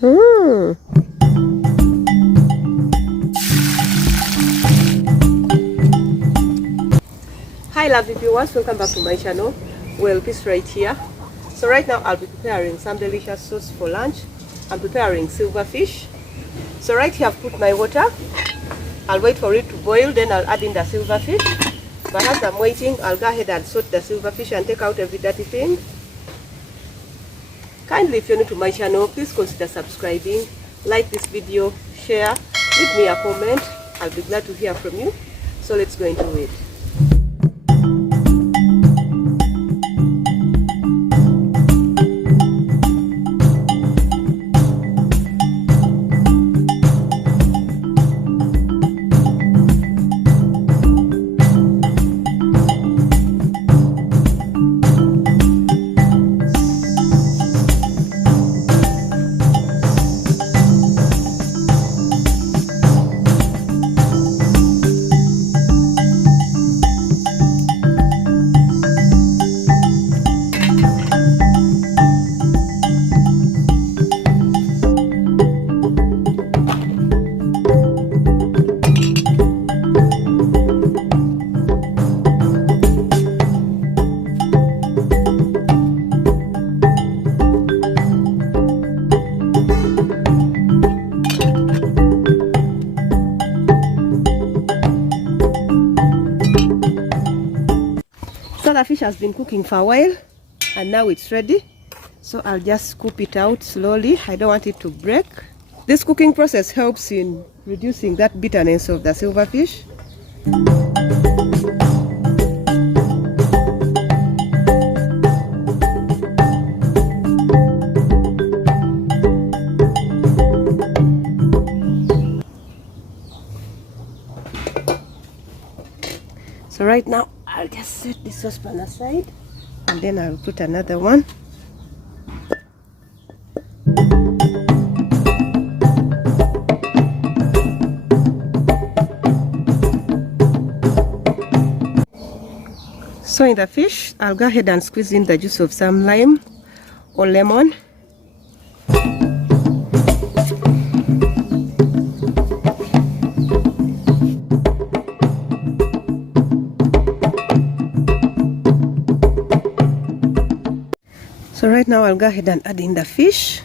Mm. Hi lovely viewers, welcome back to my channel. Well, this right here. So right now I'll be preparing some delicious sauce for lunch. I'm preparing silverfish. So right here I've put my water. I'll wait for it to boil, then I'll add in the silverfish. But as I'm waiting, I'll go ahead and salt the silverfish and take out every dirty thing. Kindly, if you're new to my channel, please consider subscribing, like this video, share, leave me a comment. I'll be glad to hear from you. So let's go into it. So the fish has been cooking for a while and now it's ready. So I'll just scoop it out slowly. I don't want it to break. This cooking process helps in reducing that bitterness of the silverfish. So right now I'll just set this saucepan aside and then I'll put another one. So in the fish, I'll go ahead and squeeze in the juice of some lime or lemon. So right now I'll go ahead and add in the fish.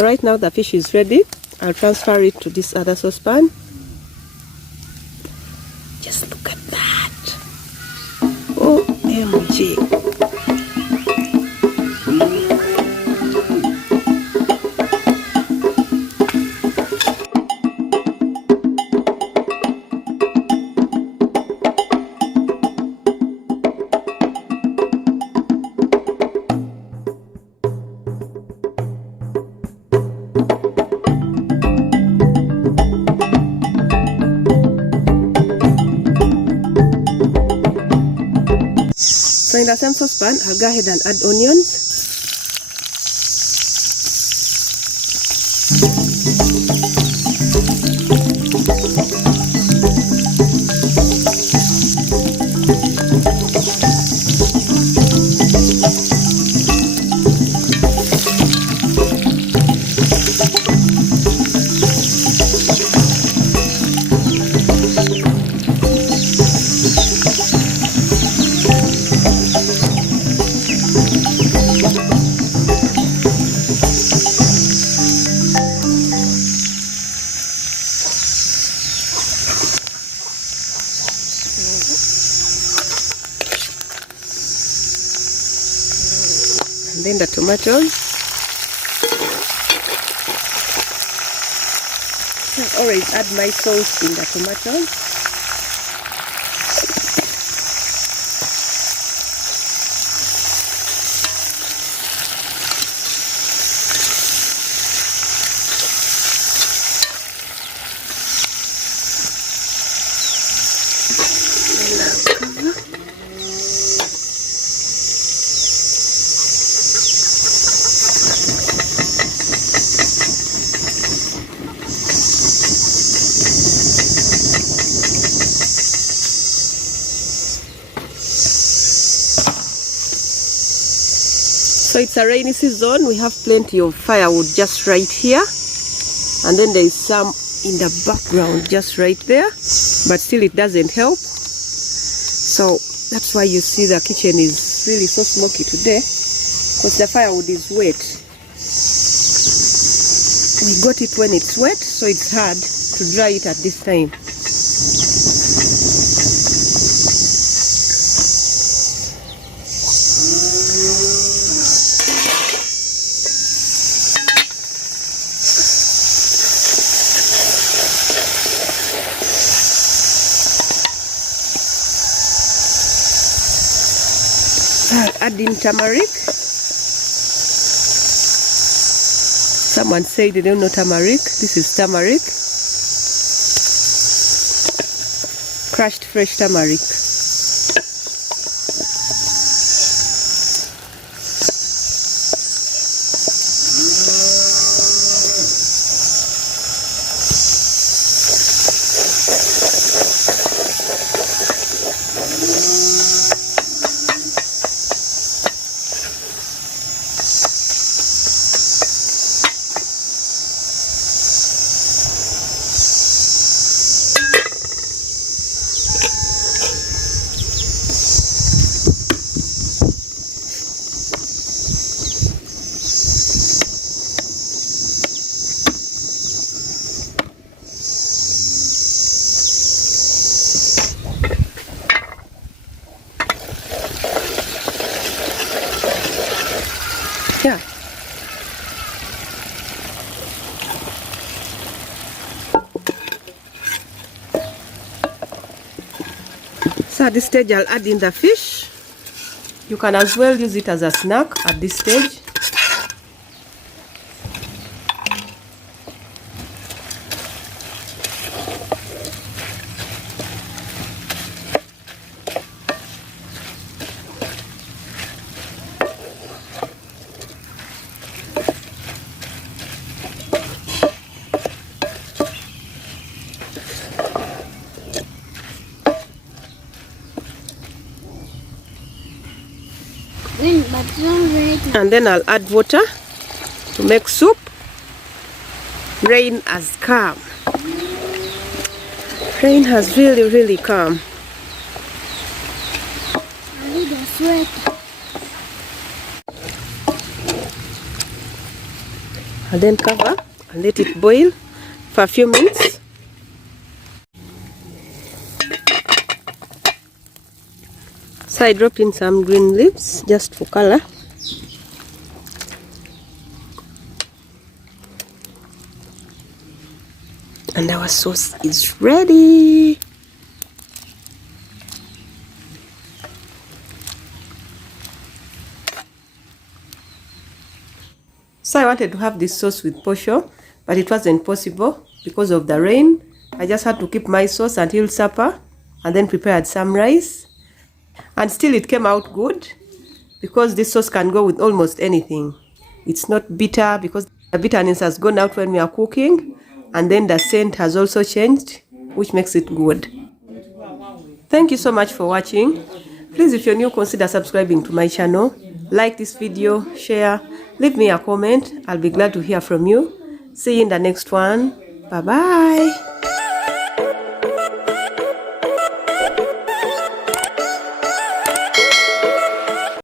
So right now the fish is ready. I'll transfer it to this other saucepan. Just look at that. OMG. the same saucepan, I'll go ahead and add onions. And then the tomatoes. I always add my sauce in the tomatoes. So it's a rainy season, we have plenty of firewood just right here, and then there is some in the background just right there, but still it doesn't help. So that's why you see the kitchen is really so smoky today, because the firewood is wet. We got it when it's wet, so it's hard to dry it at this time. Add in turmeric. Someone said they don't know turmeric. This is turmeric. Crushed fresh turmeric. Yeah. So at this stage I'll add in the fish. You can as well use it as a snack at this stage. And then I'll add water to make soup. Rain has come. Rain has really come. I need a sweat. And then cover and let it boil for a few minutes. So I dropped in some green leaves just for color. And our sauce is ready. So I wanted to have this sauce with posho, but it wasn't possible because of the rain. I just had to keep my sauce until supper and then prepared some rice. And still it came out good. because this sauce can go with almost anything. It's not bitter because the bitterness has gone out when we are cooking, and then the scent has also changed, which makes it good. Thank you so much for watching. Please, if you're new, consider subscribing to my channel. Like this video, share, leave me a comment. I'll be glad to hear from you. See you in the next one. Bye bye.